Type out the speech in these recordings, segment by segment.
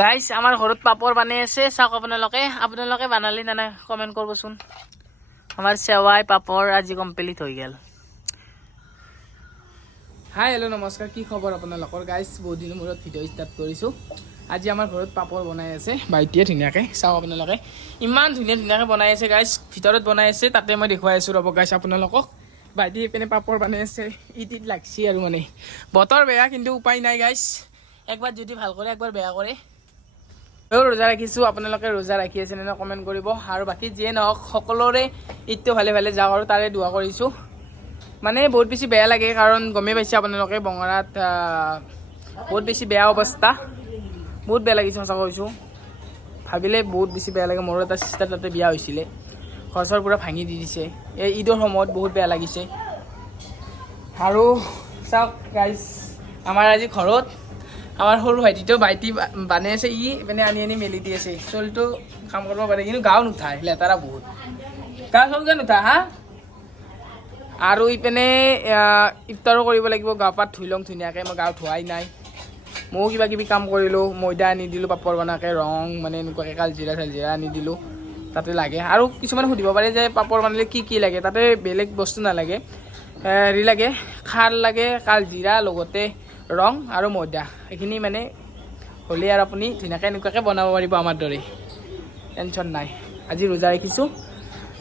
Guys আমাৰ ঘৰত পাপৰ বানাই আছে চাওক আপোনালোকে বানালি না কমেন্ট কৰবচোন আমাৰ সেৱাই পাপৰ আজি কমপ্লিট হৈ গেল হাই হেল্ল' নমস্কাৰ কি খবৰ আপোনালোকৰ গাইস বহুত দিনৰ মূৰত ভিডিঅ' ষ্টাৰ্ট কৰিছোঁ আজি আমাৰ ঘৰত পাপৰ বনাই আছে বাইটিয়ে ধুনীয়াকৈ চাওক আপোনালোকে ইমান ধুনীয়াকৈ বনাই আছে গাইস ভিতৰত বনাই আছে তাতে মই দেখুৱাই আছোঁ ৰ'ব গাইস আপোনালোকক বাইটি পিনে পাপৰ বনাই আছে ইটিত লাগছি আৰু মানে বতৰ বেয়া কিন্তু উপায় নাই গাইস একবাৰ যদি ভাল কৰে একবাৰ বেয়া কৰে ৰোজা ৰাখিছোঁ আপোনালোকে ৰোজা ৰাখি আছে নে কমেণ্ট কৰিব আৰু বাকী যিয়ে নহওক সকলোৰে ঈদটো ভালে ভালে যাওক আৰু তাৰে দোৱা কৰিছোঁ মানে বহুত বেছি বেয়া লাগে কাৰণ গমেই পাইছে আপোনালোকে বঙৰাত বহুত বেছি বেয়া অৱস্থা বহুত বেয়া লাগিছে সঁচা কৈছোঁ ভাবিলে বহুত বেছি বেয়া লাগে মোৰো এটা চিষ্টাৰ তাতে বিয়া হৈছিলে ঘৰ পূৰা ভাঙি দি দিছে এই ঈদৰ সময়ত বহুত বেয়া লাগিছে আৰু চাওক গাইজ আমাৰ আজি ঘৰত আমাৰ সৰু ভাইটিটো বানে আছে মানে আনি মেলি দি আছে চলিটো কাম কৰিব পাৰে কিন্তু গাও নুঠায় লেতেৰা বহুত গা চলকে নুঠায় হা আৰু ইপিনে ইফতাৰো কৰিব লাগিব গা পাত ধুই লওঁ ধুনীয়াকৈ মই গা ধোৱাই নাই ময়ো কিবা কিবি কাম কৰিলোঁ ময়দা আনি দিলোঁ পাপৰ বনাকৈ ৰং মানে এনেকুৱাকৈ কালজিৰা চালজিৰা আনি দিলোঁ তাতে লাগে আৰু কিছুমান সুধিব পাৰে যে পাপৰ বনালে কি লাগে তাতে বেলেগ বস্তু নালাগে হেৰি লাগে খাৰ লাগে কালজিৰা লগতে ৰং আৰু ময়দা এইখিনি মানে হ'লে আৰু আপুনি ধুনীয়াকৈ এনেকুৱাকৈ বনাব পাৰিব আমাৰ দৰে টেনশ্যন নাই আজি ৰোজা ৰাখিছোঁ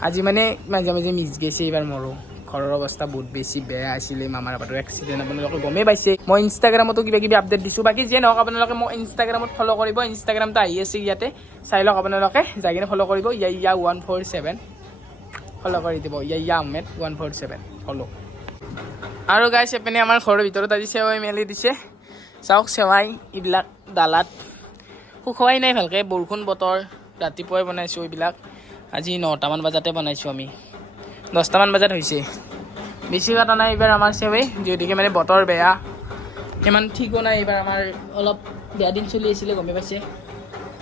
আজি মানে মাজে মাজে মিছ গৈছে এইবাৰ মোৰো ঘৰৰ অৱস্থা বহুত বেছি বেয়া আছিলে মামাৰ পাতৰ এক্সিডেণ্ট আপোনালোকে গমেই পাইছে মই ইনষ্টাগ্ৰামতো কিবা কিবি আপডেট দিছোঁ বাকী যিয়ে নহওক আপোনালোকে মোক ইনষ্টাগ্ৰামত ফ'ল' কৰিব ইনষ্টাগ্ৰামটো আহি আছে ইয়াতে চাই লওক আপোনালোকে যাই কিনে ফ'ল' কৰিব ইয়া 147 ফ'ল' কৰি দিব ইয়া আহমেদ 147 ফ'ল' আৰু গাইছ এপিনে আমাৰ ঘৰৰ ভিতৰত আজি চেৱাই মেলি দিছে চাওক চেৱাই এইবিলাক ডালাত শুকুৱাই নাই ভালকৈ বৰষুণ বতৰ ৰাতিপুৱাই বনাইছোঁ এইবিলাক আজি 9টামান বজাতে বনাইছোঁ আমি 10টামান বজাত হৈছে বেছি কটা নাই এইবাৰ আমাৰ চেৱাই যিহেতুকে মানে বতৰ বেয়া ইমান ঠিকো নাই এইবাৰ আমাৰ অলপ বেয়া দিন চলি আছিলে গমেই পাইছে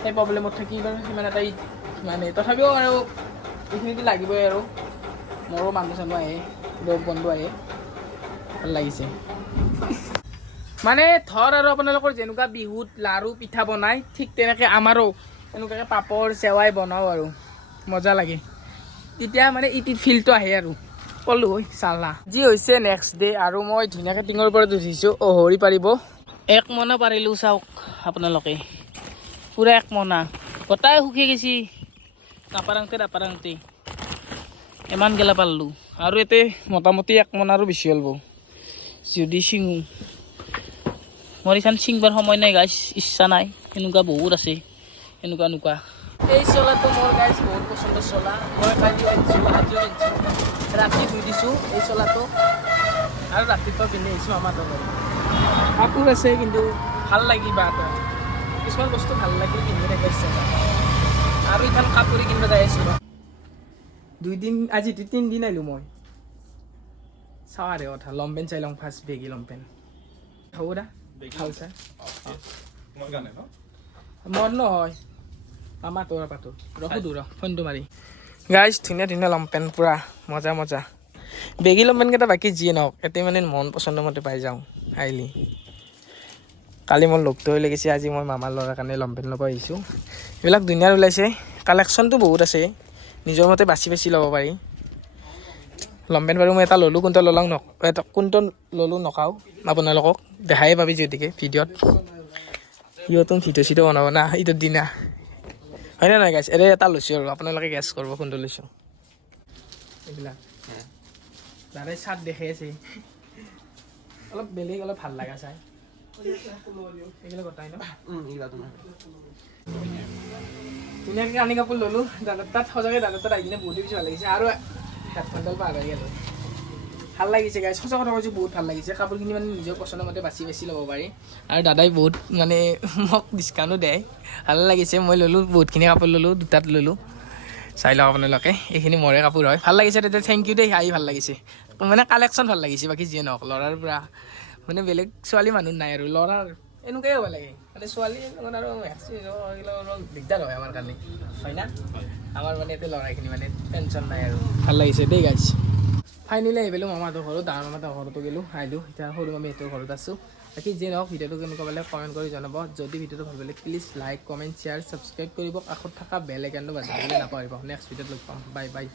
সেই প্ৰব্লেমত থাকি এইবাৰ সিমান এটা মানে তথাপিও আৰু এইখিনিতো লাগিবই আৰু মোৰো মানুহ চানুহ আহে লগ বন্ধু আহে ভাল লাগিছে মানে ধৰ আৰু আপোনালোকৰ যেনেকুৱা বিহুত লাৰু পিঠা বনাই ঠিক তেনেকৈ আমাৰো এনেকুৱাকৈ পাপৰ চেৱাই বনাওঁ আৰু মজা লাগে তেতিয়া মানে ইটিত ফিলটো আহে আৰু ক'লোঁ হয় চালা যি হৈছে নেক্সট ডে আৰু মই ধুনীয়াকৈ টিঙৰ ওপৰত উঠিছোঁ হৰি পাৰিব 1 মোনা পাৰিলোঁ চাওক আপোনালোকে পূৰা 1 মোনা গোটাই শুকি গৈছি নাপাৰাংতে ইমান গেলা পাৰিলোঁ আৰু ইয়াতে মোটামুটি 1 মোনাৰো বেছি হ'ব যদি চিঙো মোৰ এইখন চিঙবাৰ সময় নাই গাইছ ইচ্ছা নাই এনেকুৱা বহুত আছে এনেকুৱা এই চোলাটো মোৰ গাইছ বহুত পচন্দৰ চোলা মই কালি আনিছোঁ আজিও আনিছোঁ ৰাতি ধুই দিছোঁ এই চোলাটো আৰু ৰাতিপুৱা পিন্ধি আহিছোঁ আমাৰ লগত কাপোৰ আছে কিন্তু ভাল লাগিবা কিছুমান বস্তু ভাল লাগি পিন্ধি থাকিব ইচ্ছা আৰু এইখন কাপোৰে কিনিব যাই আছোঁ আজি 3 দিন আহিলোঁ মই চাওঁ আৰু কথা লংপেণ্ট চাই লওঁ ফাৰ্ষ্ট বেগী লংপেণ্ট হ'ব দা ভাল চাই মোৰ নহয় আমাৰ তোৰ পাতো ৰখো ফোনটো মাৰি গাইজ ধুনীয়া লংপেণ্ট পূৰা মজা বেগী লংপেণ্টকেইটা বাকী যিয়ে নহওক এতে মানে মন পচন্দৰ মতে পাই যাওঁ আহিলি কালি মোৰ লগটো হৈ লাগিছে আজি মই মামাৰ ল'ৰাৰ কাৰণে লংপেণ্ট ল'ব আহিছোঁ এইবিলাক ধুনীয়াৰ ওলাইছে কালেকশ্যনটো বহুত আছে নিজৰ মতে বাছি ল'ব পাৰি লংপেণ্ট বাৰু মই এটা ল'লোঁ কোনটো ল'লোঁ নকাওঁ আপোনালোকক দেখাই পাবি যদিকে ভিডিঅ'ত সিহঁতো ভিডিঅ' চিডিঅ' বনাব না ঈদৰ দিনা হয়নে নহয় গাইছ এৰে এটা লৈছোঁ আৰু আপোনালোকে গেছ কৰিব কোনটো লৈছোঁ এইবিলাক দাদাই চাৰ্ট দেখাই আছে অলপ বেলেগ অলপ ভাল লগা চাই এইবিলাক গতাই ন ধুনীয়াকৈ কানি কাপোৰ ল'লোঁ দাদাৰ তাত সঁচাকৈ দাদাৰ তাত আহি কিনে বহুত বেছি ভাল লাগিছে আৰু হেডফোনডাল পাৰ হৈ গ'ল ভাল লাগিছে গাইছ সঁচা কথা কৈছোঁ বহুত ভাল লাগিছে কাপোৰখিনি মানে নিজৰ পচন্দৰ মতে বাছি ল'ব পাৰি আৰু দাদাই বহুত মানে মোক ডিছকাউণ্টো দিয়ে ভাল লাগিছে মই ল'লোঁ বহুতখিনি কাপোৰ ল'লোঁ 2টাত ল'লোঁ চাই লওক আপোনালোকে এইখিনি মোৰে কাপোৰ হয় ভাল লাগিছে তেতিয়া থেংক ইউ দেই আহি ভাল লাগিছে মানে কালেকশ্যন ভাল লাগিছে বাকী যিয়ে নহওক ল'ৰাৰ পৰা মানে বেলেগ ছোৱালী মানুহ নাই আৰু ল'ৰাৰ এনেকুৱাই হ'ব লাগে মানে ছোৱালীৰ লগত আৰু দিগদাৰ হয় আমাৰ কাৰণে হয় না আমাৰ মানে এতিয়া ল'ৰাখিনি মানে টেনশ্যন নাই আৰু ভাল লাগিছে দেই গাইছ ফাইনেলি আহি পালোঁ মামাহঁতৰ ঘৰত ডাঙৰ মামাহঁতৰ ঘৰতো গ'লোঁ আহিলোঁ এতিয়া সৰু মামীহঁতৰ ঘৰত আছোঁ বাকী যি নহওক ভিডিঅ'টো কেনেকুৱা পালে কমেণ্ট কৰি জনাব। যদি ভিডিঅ'টো ভাল পালে please like comment share subscribe কৰিব, কাষত থকা বেল আইকনটো বাজিবলৈ নাপাহৰিব। নেক্সট ভিডিঅ'ত লগ পাম, বাই বাই।